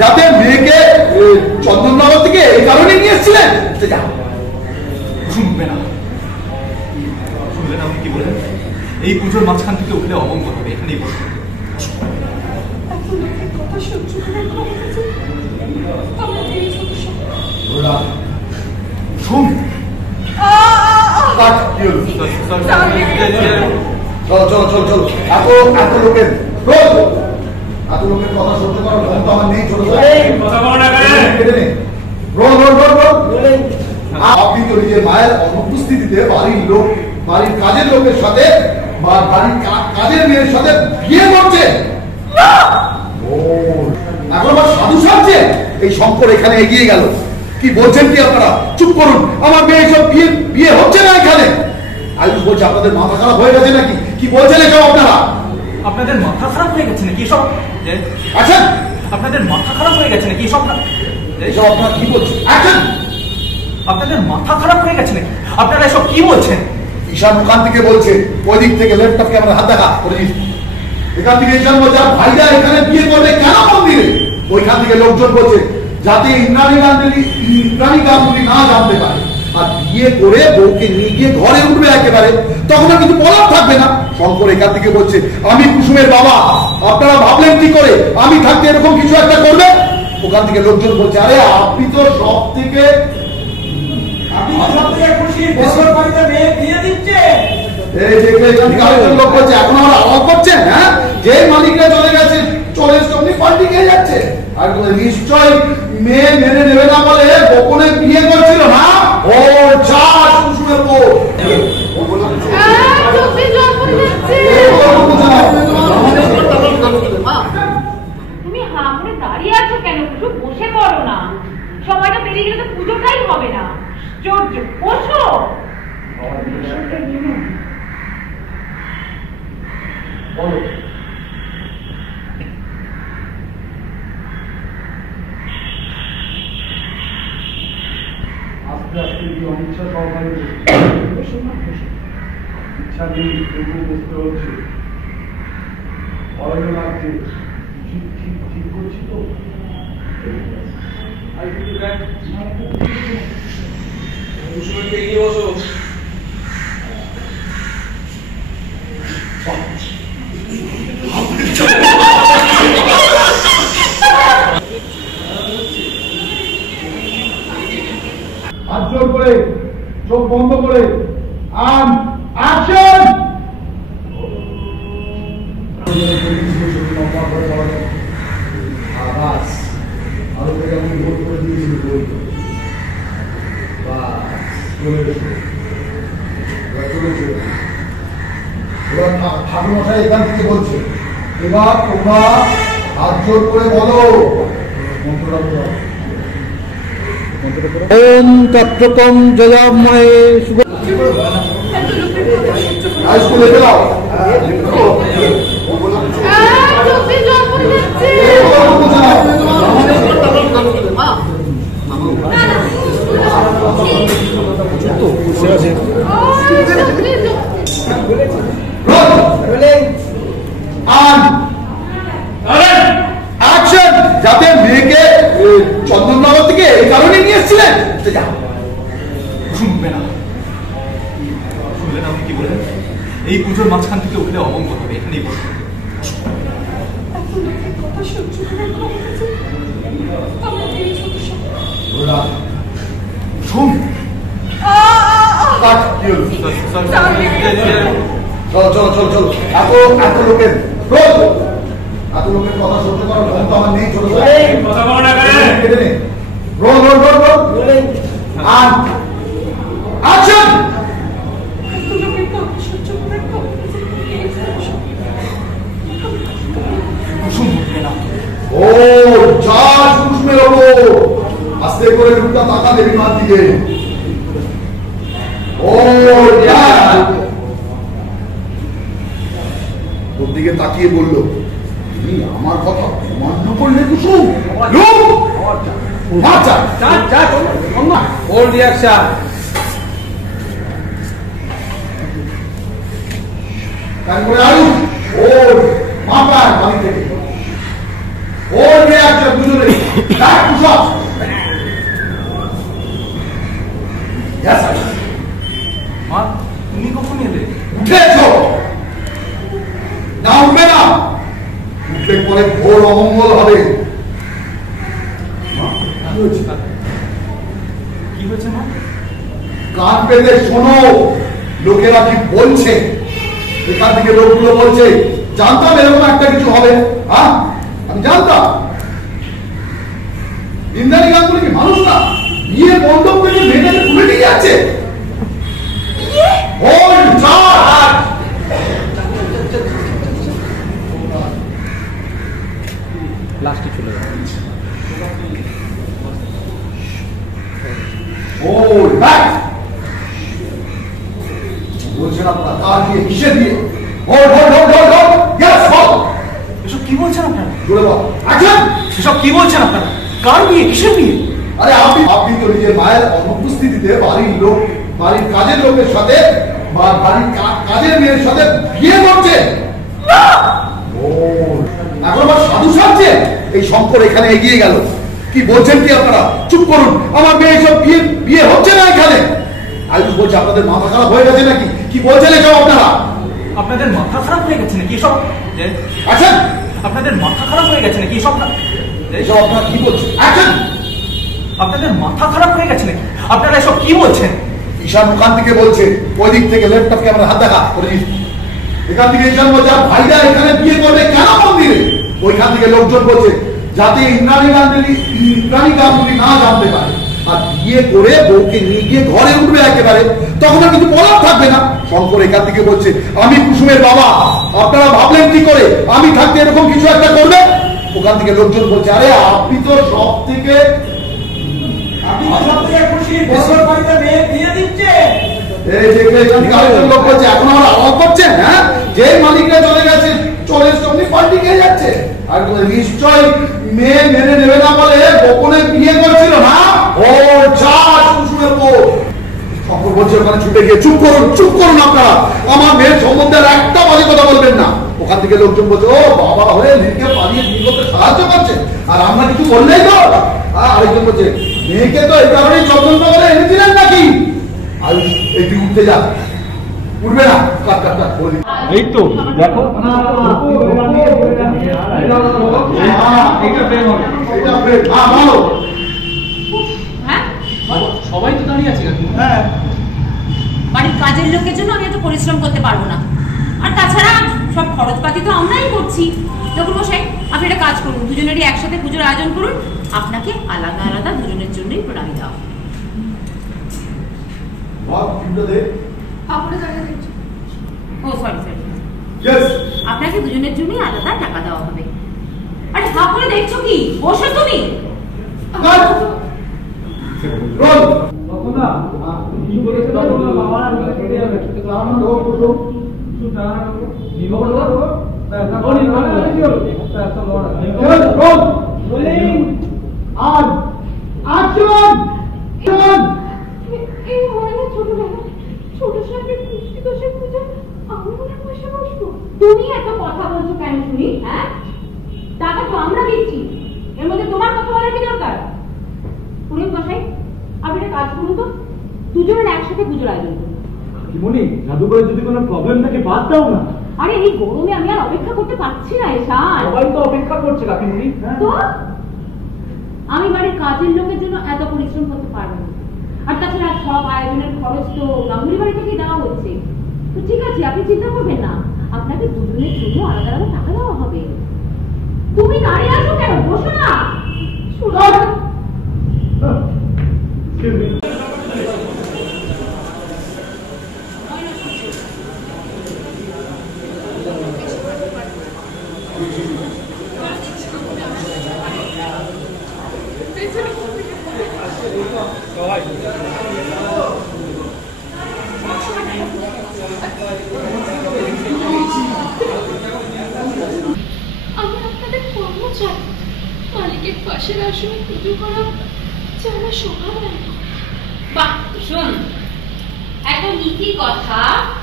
যাতে মেয়েকে চন্দননগর থেকে এই কারণে নিয়ে এসেছিলেন। শুনবে না, শুনলেন আপনি কি বলেন? এই পুজোর মাঝখান থেকে উঠলে অমঙ্গল হবে, এখানেই বসুন। শুন চলো চলো চলো চলো, এত লোকের কথা সহ্য করার ক্ষমতা আমার নেই। ছোট আপনি তো নিজের মায়ের অনুপস্থিতিতে বাড়ির কাজের লোকের সাথে বা বাড়ির কাজের মেয়ের সাথে বিয়ে করছে। এখন আবার সাধু সাজছে। এই শঙ্কর এখানে এগিয়ে গেল। কি বলছেন কি আপনারা? চুপ করুন, আমার মেয়ে সব বিয়ে হচ্ছে না এখানে। আয়ুষ বলছে আপনাদের মাথা খারাপ হয়ে গেছে নাকি? কি বলছেন এসব আপনারা? আপনাদের মাথা খারাপ হয়ে গেছে নাকি সব? আচ্ছা, আপনাদের মাথা খারাপ হয়ে গেছে নাকি সব? এসব আপনারা কি বলছেন? আচ্ছা, আপনাদের মাথা খারাপ হয়ে গেছে নাকি? আপনারা এসব কি বলছেন? ঈশান ওখান থেকে বলছে, ওই দিক থেকে লেফট অফ ক্যামেরা হাত দেখা করে দিস। এখান থেকে ঈশান বলছে ভাইরা এখানে বিয়ে করবে কেন মন্দিরে? ওইখান থেকে লোকজন বলছে যাতে ইন্দ্রাণী গাঙ্গুলি না জানতে পারে, আর বিয়ে করে বউকে নিয়ে গিয়ে ঘরে উঠবে একেবারে, তখন আর কিছু বলার থাকবে না। শঙ্কর এখান থেকে বলছে আমি কুসুমের বাবা, আপনারা ভাবলেন কি করে আমি থাকতে এরকম কিছু একটা করবে? ওখান থেকে লোকজন বলছে আরে আপনি তো সব থেকে লোক বলছে এখন আমরা আলাপ করছেন। হ্যাঁ, যে মালিকরা চলে গেছে চলে এসে পাল্টি খেয়ে যাচ্ছে। আর নিশ্চয় মেয়ে মেনে নেবে না বলে গোপনে বিয়ে করছিল না। ও যা কুসুমের বউ তুমি হামড়ে দাঁড়িয়ে আছো কেন? একটু বসে পড়ো না, সময়টা পেরিয়ে গেলে তো পুজোটাই হবে না। চোদ্দ বসো। আস্তে আস্তে অনিচ্ছা সহকারে ইচ্ছা নেই তবু বুঝতে হচ্ছে, ভয় লাগছে। ঠিক করছি তো? হাত জোর করে, চোখ বন্ধ করে, অ্যাকশন! ঠাকুরমশাই এখান থেকে বলছে এবার তোমরা হাত জোর করে বলো মন্ত্রটা। ওম তত্ত্বকম জয়াময়ে শুভ স্কুলে যাও। যাতে মেয়েকে চন্দননগর থেকে এই কারণে নিয়ে এসেছিলেন। শুনবে না, শুনলেন আপনি কি বলেন? এই পুজোর মাঝখান থেকে উঠলে অমঙ্গল হবে, এখানেই বসুন। শুন চলো চলো চলো চলো, এত লোকের কথা সহ্য করার ক্ষমতা আমার নেই। ছোট ও যা কুসুমের ওপর আস্তে করে রূপটা তাকা দেবী মার দিকে। ও ওর দিকে তাকিয়ে বললো তুমি আমার কথা অমান্য করলে কুসুম Hold the action. তারপরে আয়ুষ ওর মাপায় বাড়ি থেকে ওর রিয়াকশন দুজনে এক কুসুম Yes, sir. মা তুমি কখন এলে? উঠেছো না উঠবে না উঠলে পরে ঘোর অমঙ্গল হবে মা, কি হয়েছে? কি হয়েছে মা? কান পেতে শোনো লোকেরা কি বলছে এখান থেকে লোকগুলো বলছে জানতাম এরকম একটা কিছু হবে হ্যাঁ আমি জানতাম ইন্দ্রাণী গাঙ্গুলি কি মানুষ না বিয়ে মণ্ডপ থেকে মেয়েটাকে তুলে নিয়ে যাচ্ছে লাস্টে চলে যাবে। বলছেন আপনারা কার দিয়ে কিসে দিয়ে এসব কি বলছেন আপনারা? এসব কি বলছেন আপনারা? কার বিয়ে? কিসের বিয়ে? আরে আপনি তো নিজের মায়ের অনুপস্থিতিতে বাড়ির কাজের লোকের সাথে বা বাড়ির কাজের মেয়ের সাথে বিয়ে করছে এখন আবার সাধু সাজছে এই শঙ্কর এখানে এগিয়ে গেল কি বলছেন কি আপনারা চুপ করুন আমার মেয়ে সব বিয়ে হচ্ছে না এখানে আয়ুষ বলছে আপনাদের মাথা খারাপ হয়ে গেছে নাকি কি বলছেন এসব আপনারা আপনাদের মাথা খারাপ হয়ে গেছে নাকি এসব? আচ্ছা আপনাদের মাথা খারাপ হয়ে গেছে নাকি এসব? এসব আপনারা কি বলছেন আচ্ছা আপনাদের মাথা খারাপ হয়ে গেছে নাকি? আপনারা এসব কি বলছেন? ঈশান ওখান থেকে বলছে ওই দিক থেকে ল্যাপটপ ক্যামেরা হাত দেখা করে দিস এখান থেকে ঈশান বলছে ভাইরা এখানে বিয়ে করবে কেন মন্দিরে ওইখান থেকে লোকজন বলছে যাতে ইন্দ্রাণী গাঙ্গুলি না জানতে পারে আর বিয়ে করে বউকে নিয়ে গিয়ে ঘরে উঠবে একেবারে তখন আর কিছু বলার থাকবে না শঙ্কর এখান থেকে বলছে আমি কুসুমের বাবা আপনারা ভাবলেন কি করে আমি থাকতে এরকম কিছু একটা করবে ওখান থেকে লোকজন বলছে আরে আপনি তো সব থেকে খুশি বছর বাড়িতে মেয়ে দিয়ে দিচ্ছে। লোক বলছে এখন আমরা আলাপ করছেন হ্যাঁ যে মালিকরা চলে গেছে চলে সঙ্গে পাল্টি খেয়ে যাচ্ছে আর নিশ্চয় মেয়ে মেনে নেবে না বলে গোপনে বিয়ে করছিল না ও চাষ কুসুমের বউ শঙ্কর বলছে ওখানে ছুটে গিয়ে চুপ করুন আপনারা আমার মেয়ের সম্বন্ধে আর একটা বাজে কথা বলবেন না ওখান থেকে লোকজন বলছে ও বাবা হয়ে মেয়েকে পালিয়ে বিয়ে করতে সাহায্য করছে আর আমরা কিছু বললেই তো আরেকজন বলছে মেয়েকে তো এই কারণেই যত্ন করে এনেছিলেন নাকি আয়ুষ একটু উঠতে যা উঠবে না কাট বলি এই তো দেখো ভালো হ্যাঁ সবাই তো দাঁড়িয়ে আছে হ্যাঁ বাড়ির কাজের লোকের জন্য আমি এত পরিশ্রম করতে পারবো না আর তাছাড়া সব খরচপাতি তো আমরাই করছি যখন মশাই আপনি একটা কাজ করুন দুজনেরই একসাথে পুজোর আয়োজন করুন আপনাকে আলাদা আলাদা দুজনের জন্যই প্রণামী দেওয়া ও সরি আপনাকে দুজনের জন্যই আলাদা টাকা দেওয়া হবে আরে হাফ করে দেখছো কি বসো তুমি তুমি এত কথা বলছো কেন শুনি হ্যাঁ টাকা তো আমরা দিচ্ছি এর মধ্যে তোমার কথা বলার কি দরকার পুরোহিত মশাই আপনি একটা কাজ করুন তো দুজনের একসাথে পুজোর আয়োজন করুন মনি জাদু করে যদি কোনো প্রবলেম থাকে বাদ দাও না আরে এই গরমে আমি আর অপেক্ষা করতে পারছি না ঈশান সবাই তো অপেক্ষা করছে কাকিমুনি তো আমি বাড়ির কাজের লোকের জন্য এত পরিশ্রম করতে পারবো না আর তাছাড়া সব আয়োজনের খরচ তো গাঙ্গুলি বাড়ি থেকেই দেওয়া হচ্ছে তো ঠিক আছে আপনি চিন্তা করবেন না আপনাকে দুজনের জন্য আলাদা আলাদা টাকা দেওয়া হবে তুমি দাঁড়িয়ে আছো কেন বসো না আমি আপনাদের মালিকের পাশের আসনে পুজো করা যারা স্বভাব হয় না। বাহ, শোন, এত নীতি কথা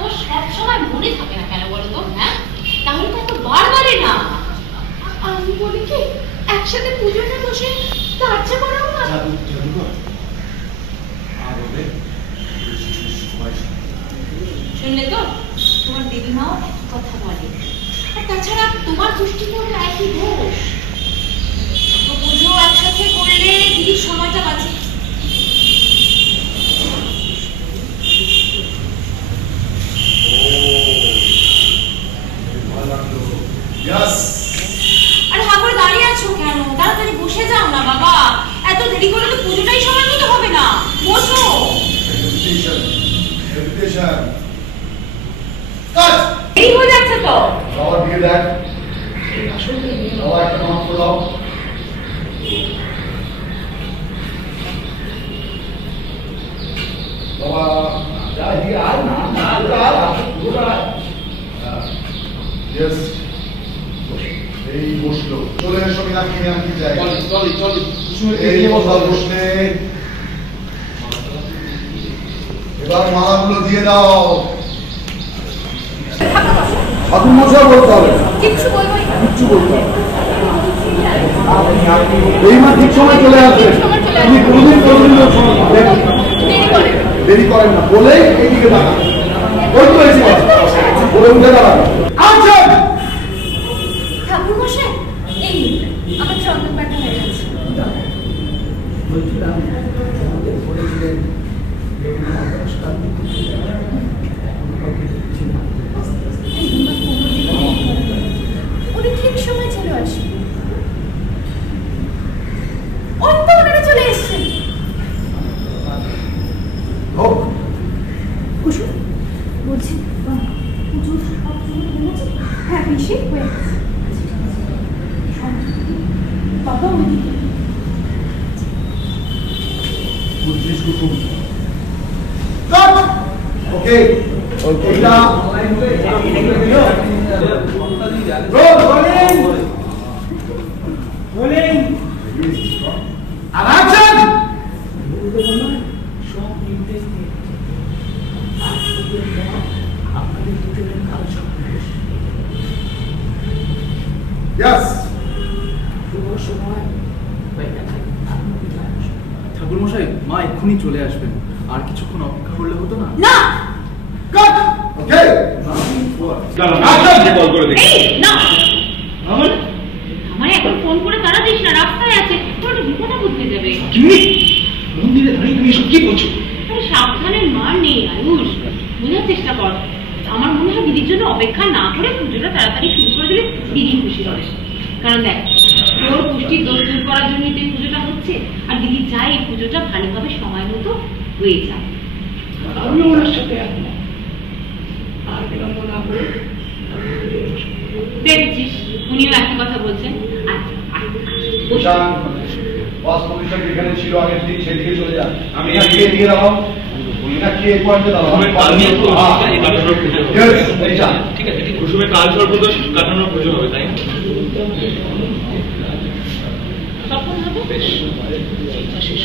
ও সবসময় মনে থাকে না কেন বলো তো? হ্যাঁ, তাহলে তো এত বারবারে না। আমি বলি কি একসাথে পুজোটা বসে তার্চা করাও না। শুনলে তো, তোমার দিদিমাও একই কথা বলে। আর তাছাড়া তোমার দৃষ্টিতেও তো একই দোষ। তো পুজো একসাথে করলে দিদির সময়টা বাঁচে। আরে হা করে দাঁড়িয়ে আছো কেন? তাড়াতাড়ি বসে যাও না বাবা, এত দেরি করলে তো পুজোটাই সময় মতো হবে না। বসো। দেরি হয়ে যাচ্ছে তো। খাবার দিয়ে দেখ, খাবার একটা মাত্র দাও। বাবা যা দিয়ে আয় না, Yes. এই বসলো, চলে এসো মীনাক্ষী, মীনাক্ষী যাই। এই কথা বসলে এবার মালাগুলো দিয়ে দাও। ঠাকুর মশাই বলতে হবে, কিচ্ছু বলবো না। কিচ্ছু বলতে হবে। এই মা ঠিক সময় চলে আসবে। আপনি কোনদিন দেরি করেন না, বলেই এইদিকে দাঁড়ান। ওই তো এসে গেছে, বলে উঠে দাঁড়ান। আচ্ছা ঠাকুর মশাই, এই আমার চন্দন পাঠা হয়ে গেছে। উনি ঠিক সময় চলে আসবে। ওই তো ওনারা চলে এসছেন। হোক, কুসুম বলছি পুজো হয়েছে? হ্যাঁ পিসি হয়ে গেছে। বাবা ওইদিকে বুঝছিস কুসুম? ওকে, এইটা আর action! Yes. ঠাকুর মশাই, মা এক্ষুনি চলে আসবেন, আর কিছুক্ষণ অপেক্ষা করলে হতো না? না, Cut. Okay. এই না, আমায় এখন ফোন করে তারা দিস না, রাস্তায় আছে, তোর বিপদে বুঝতে যাবে। মন্দিরে দাঁড়িয়ে তুমি এসব কি বলছো? আরে সাবধানের মার নেই আয়ুষ, বোঝার চেষ্টা কর। আমার মনে হয় দিদির জন্য অপেক্ষা না করে পুজোটা তাড়াতাড়ি শুরু করে দিলে দিদি খুশি হবে। কারণ দেখ, তোর পুষ্টির দোষ দূর করার জন্যই তো এই পুজোটা হচ্ছে, আর দিদি চায় এই পুজোটা ভালোভাবে সময় মতো হয়ে যায়। আমি ওনার সাথে একমত। আর বিলম্ব না করে দেখছিস, উনিও একই কথা বলছেন। প্রশান, বাস পজিশন যেখানে ছিল আগের দিন সেদিকে চলে যান। আমি এদিকে নিয়ে দাঁড়াও, মীনাক্ষী এই পয়েন্টে দাঁড়াও। ঠিক আছে, কুসুমের কাল সর্বদোষ কাটানোর পুজো হবে, তাই না? তখন হবে বেশ, শেষ